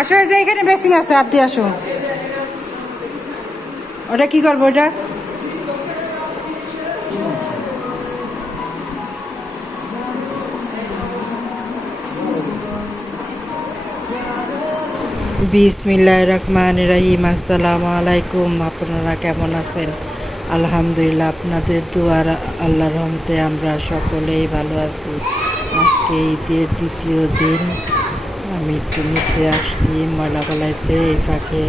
আসো যে এখানে বেসিং আছে আর দিয়ে আসো। ওটা কি করব, ওটা? বিসমিল্লাহ রহমান রহিম, আসসালামু আলাইকুম। আপনারা কেমন আছেন? আলহামদুলিল্লাহ, আপনাদের দুয়ার আল্লাহ রহমতে আমরা সকলেই ভালো আছি। আজকে ঈদের দ্বিতীয় দিন আমি একটু নিচে আসছি ময়লা গলাইতে এই ফাঁকে।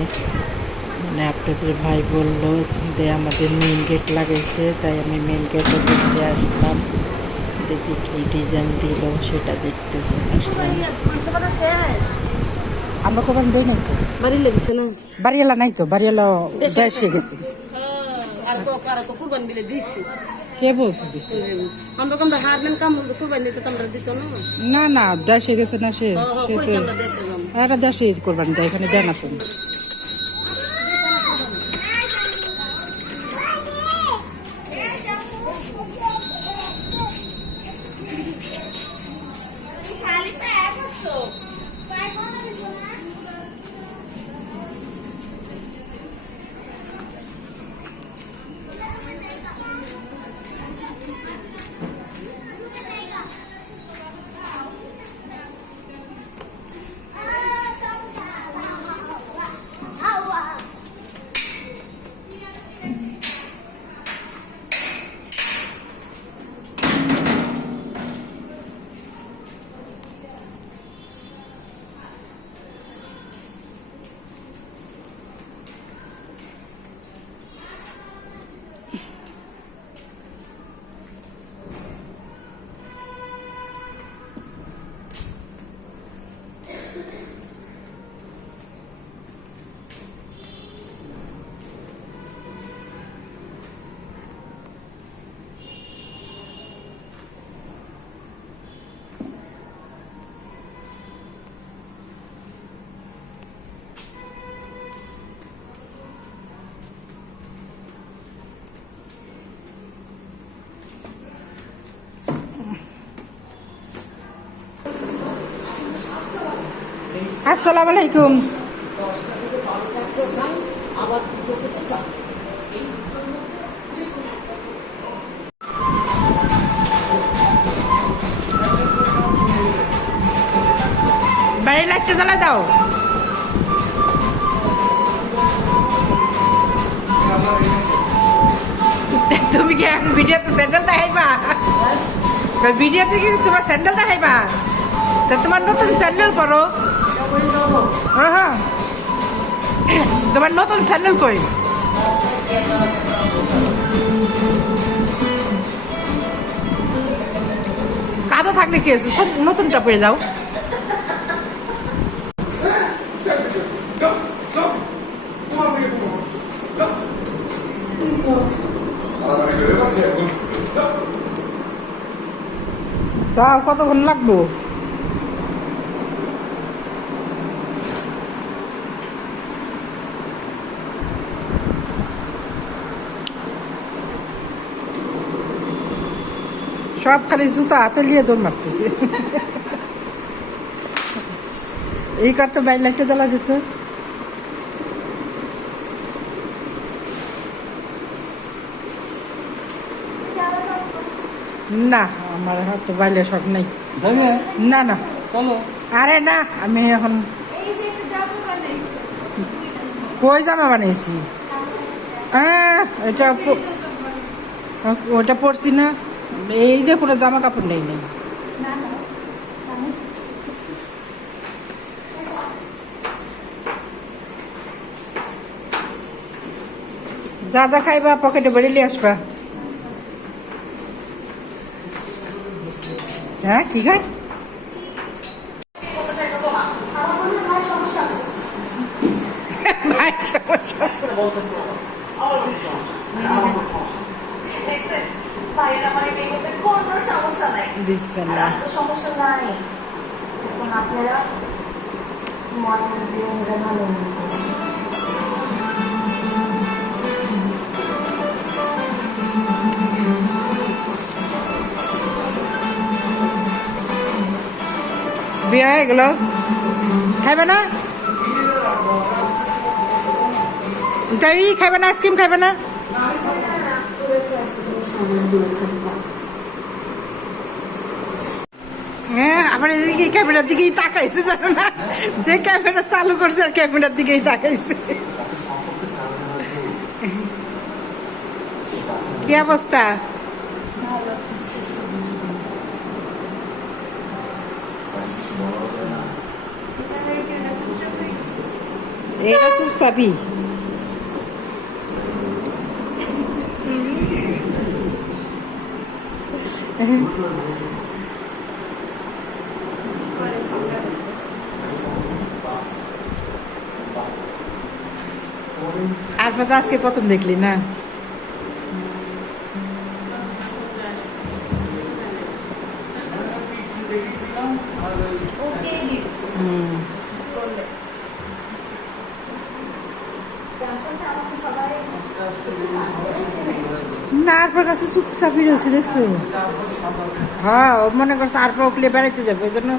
মানে আপনাদের ভাই বলল যে আমাদের মেন গেট লাগাইছে তাই আমি মেন গেটও দেখতে আসলাম। দেখি কি ডিজাইন দিল সেটা দেখতে আসলাম। আমরা কবার দেই নাই তো? বাড়ি লেগেছে না? বাড়িওয়ালা নাই তো? বাড়িওয়ালা দেশে গেছে। আর তো কারা কুরবান দিছি কে বলছে আমরা আমরা হারলেন কাম কুরবান দিতে আমরা দিত না। না না দেশে গেছে না সে তো দেশে করবেন দেয় এখানে দেয় না তো। কোনো একটাকে বাড়ির লাইটটা জ্বালা দাও। তুমি কি ভিডিওতে স্যান্ডেল দেখাইবা? ভিডিওতে কি তোমার স্যান্ডেল দেখাইবা? তা তোমার নতুন স্যান্ডেল পরো। হ্যাঁ হ্যাঁ। তোমার নতুন স্যান্ডেল কই? কাদা থাকলে কি আছে? সব নতুনটা পরে দাও। কতক্ষণ লাগবো? সব খালি জুতা হাতে নিয়ে দৌড় মারতেছে। এই কত বাইর লাইটটা জ্বালা দিত? না আমার তো বাইলে শখ নেই। না না। চলো। আরে না আমি এখন কই জামা বানাইছি? হ্যাঁ এটা ওটা পরছি না। এই যে কোনো জামা কাপড় নেই। নেই যা যা খাইবা পকেটে ভরে নিয়ে আসবা। হ্যাঁ কি খায় ভাই সমস্যা আছে। দেখছেন ভাইয়ের আমার এই মধ্যে কোনো সমস্যা নাই বিসমিল্লাহ সমস্যা নাই এখন আপনারা ভালো খাইবে না তাই খাইবে না আইসক্রিম খাইবে না হ্যাঁ আবার এদিকে ক্যামেরার দিকেই তাকাইছে জানো না? যে ক্যামেরা চালু করছে আর ক্যামেরার দিকেই তাকাইছে। কি অবস্থা? এটা আর তো আজকে প্রথম দেখলি না হুম। না আর পর কাছে চুপচাপই রয়েছে দেখছ হ্যাঁ ও মনে করছে আর পর উকলে বেড়াইতে যাবে ওই জন্য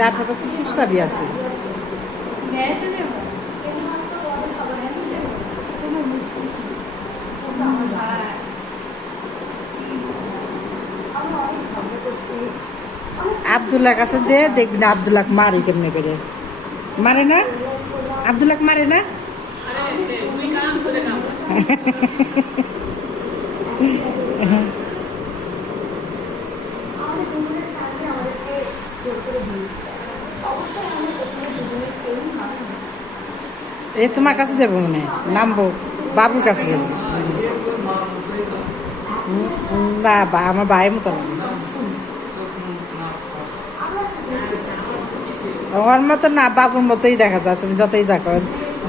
আর পর কাছে চুপচাপই আছে আবদুল্লাহ কাছে দে দেখবি না আবদুল্লাহ মারে কেমনে করে। মারে না? আবদুল্লাহ মারে না? এ তোমার কাছে যাব মনে হয়। নামবো বাবুর কাছে যাব হুম, না বা আমার ভাইয়ের মতো আমার মতো না বাবুর মতোই দেখা যায়। তুমি যতই যা করো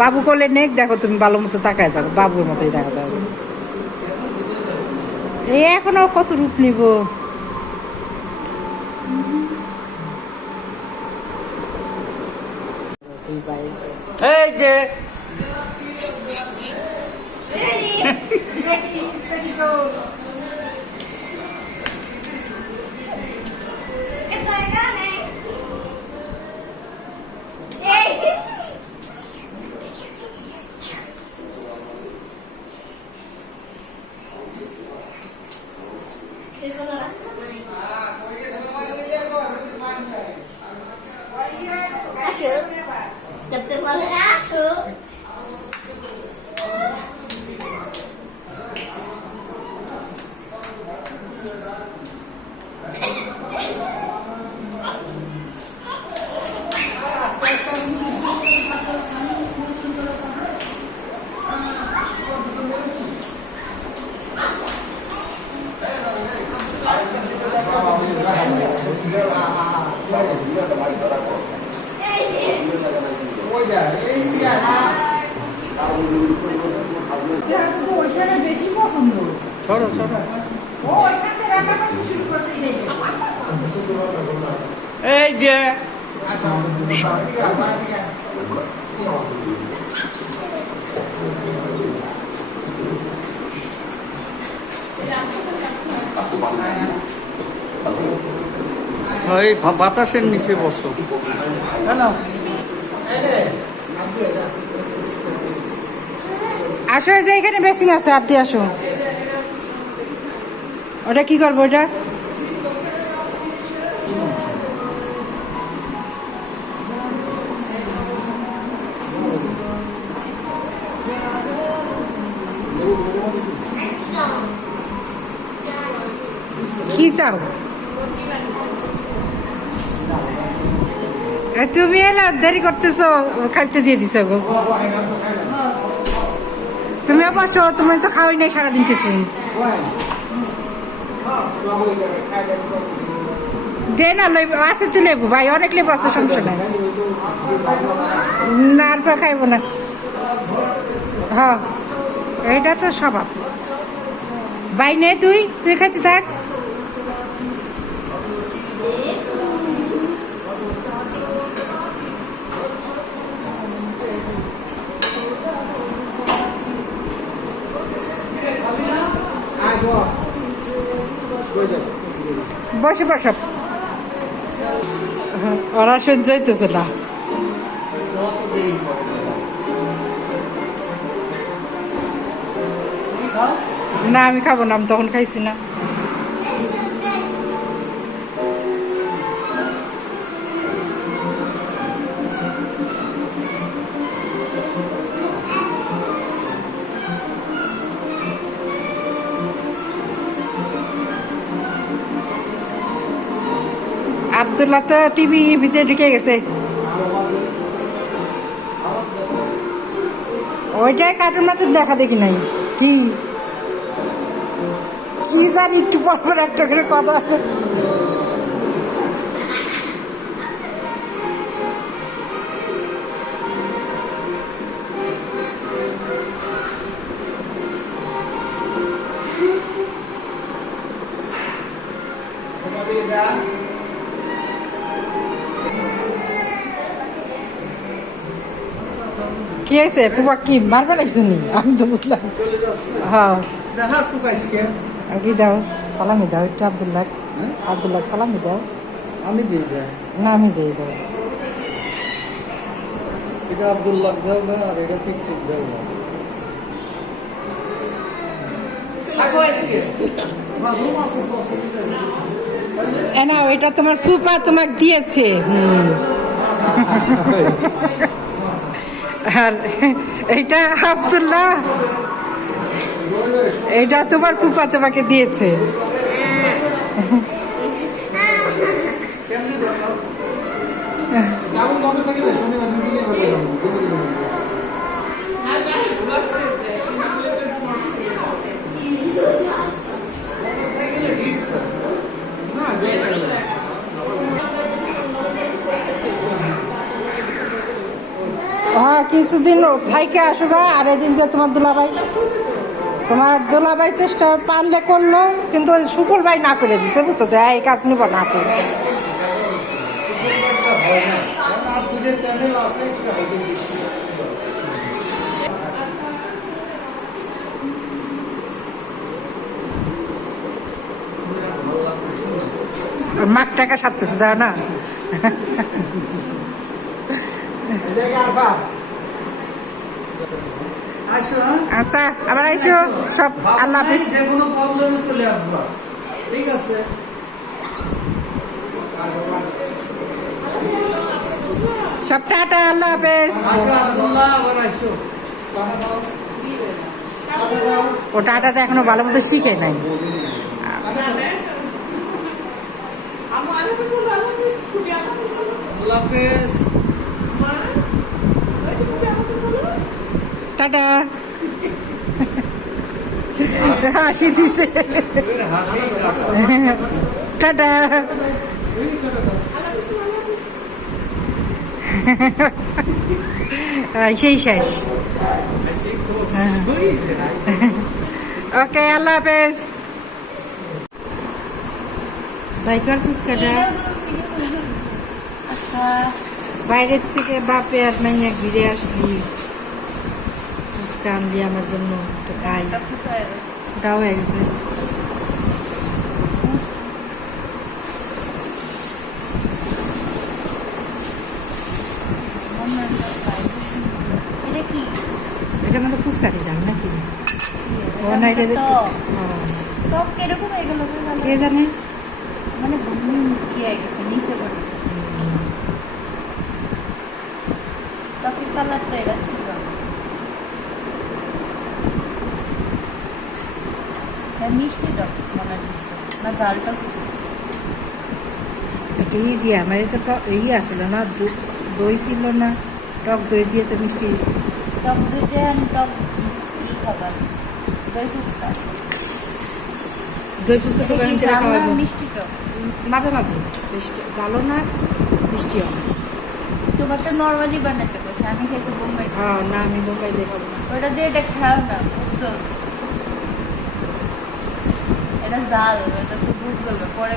বাবু করলে নেক দেখো তুমি ভালো মতো তাকায় থাকো বাবুর মতোই দেখা যায়। এই এখনও কত রূপ নিব? এই যে দেখতে বলে আসো ছড়ো ছড়ো এই যে ওই বাতাসের নিচে বসো। আসো, এই যে এখানে বেসিং আছে, আর দিয়ে আসো। ওটা কি করব ওটা? চাও তুমি এলা, দেরি করতেছো, খাইতে দিয়ে দিছো গো। তুমি বসো তুমি তো খাওয়াই নাই সারাদিন কিছু দে না লইব আছে তো লেবু, ভাই, অনেক লেবু আছে, সমস্যা নাই। না আর খাইব না। হ্যাঁ এইটা তো স্বভাব। ভাই, নে তুই তুই খাইতে থাক। বসে বসো ওরা সহ্য হইতেছে না? না আমি খাব না আমি তখন খাইছি না আবদুল্লাহ তো টিভি ভিতরে ঢুকে গেছে। ওইটাই কার্টুন মার্টুন দেখা দেখি নাই। কি? কি জানি একটু পর পর একটা করে কথা। কি হয়েছে? পুবা কি মারবে নাকি শুনি আমি তো বুঝলাম। হ্যাঁ। দেখা তো কাইসকে কি দাও সালামি দাও একটু আবদুল্লাহ। আবদুল্লাহ সালামি দাও। আমি দিয়ে যাই না আমি দিয়ে দাও এটা আব্দুল্লাহ দাও না আর এটা দাও না। না তোমার ফুপা তোমাকে দিয়েছে। হুম। আর এইটা আবদুল্লাহ। এইটা তোমার ফুপা তোমাকে দিয়েছে। যাব। হ্যাঁ কিছুদিন থাইকে আসবা আর এদিন যে তোমার দুলাভাই। তোমার দুলাভাই চেষ্টা পারলে করল, কিন্তু ওই শুকুর ভাই না করে দিছে, বুঝছ? তো এই কাজ নিব না করে মাঠ টাকা সারতেছে দাও না এদিকে আরফা, আসো হ্যাঁ আচ্ছা। আবার আইসো। সব আল্লাহ হাফিজ। যে কোনো প্রবলেমে চলে আসবা। ঠিক আছে? সব টাটা আল্লাহ হাফেজ। আব্দুল্লাহ ও টাটাটা এখনও ভালো মতো শিখে নাই। আল্লাহ হাফেজ। টাটা। হাসি দিছে। টাটা। সেই শেষ। ওকে, আল্লাহ হাফেজ। বাইকার ফুচকাটা। বাইরের থেকে বাপে আর মাইয়া ঘিরে আসলি ফুচকা আনলি আমার জন্য একটু খাই। ওটাও হয়ে গেছে এটা মানে ফুচকাটি দাম নাকি? ও না এটা টক। কে জানে? মানে কি হয়ে গেছে নিচে পড়ে গেছে। টকের কালার তো এটা ছিল এটা মিষ্টি টক মনে হচ্ছে। না জাল টক এটা ই দিয়ে আমার টক ই আসলো না দই ছিল না টক দই দিয়ে তো মিষ্টি টক দই দিয়ে টক কি খাবার দই ফুচকা। দই ফুচকা তো মিষ্টি টক মাঝে মাঝে মিষ্টি জালো না মিষ্টিও না। তোমার তো নর্মালি বানাতে কইছে আমি খেয়েছি বোম্বাই। হ্যাঁ না আমি বোম্বাই দেখাবো না। ওটা দিয়ে এটা খাও না এটা জাল এটা তো বুক জ্বলবে পরে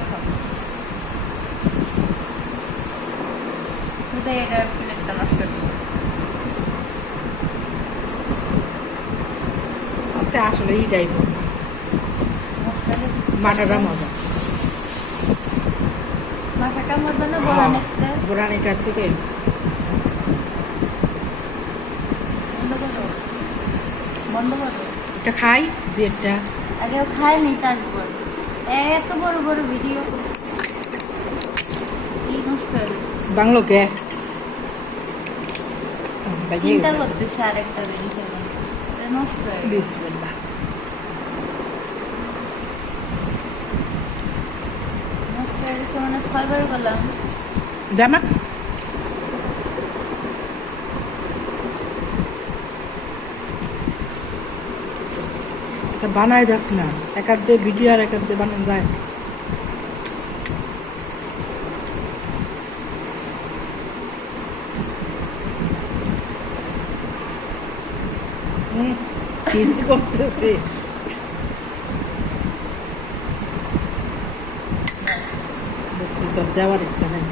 কিন্তু এটা প্লেটটা নষ্ট করে দিও। ওটা আসলে এইটাই মজা। বাটাটা মজা। আরেকটার মধ্যে না বড় অনেকটা বুড়ানিটার থেকে। এটা খাই দুই একটা। আগে ও খায়নি তারপর এত বড় বড় ভিডিও বাংলো কে? চিন্তা করতেছে আরেকটা জিনিস নষ্ট হয়ে গেছে। বিসমিল্লাহ। নষ্ট হয়ে গেছে মানে ছয়বার করলাম। জামা? এটা বানাই যাস না। দিয়ে ভিডিও আর দিয়ে বানানো যায়। দেওয়ার ইচ্ছা নেই।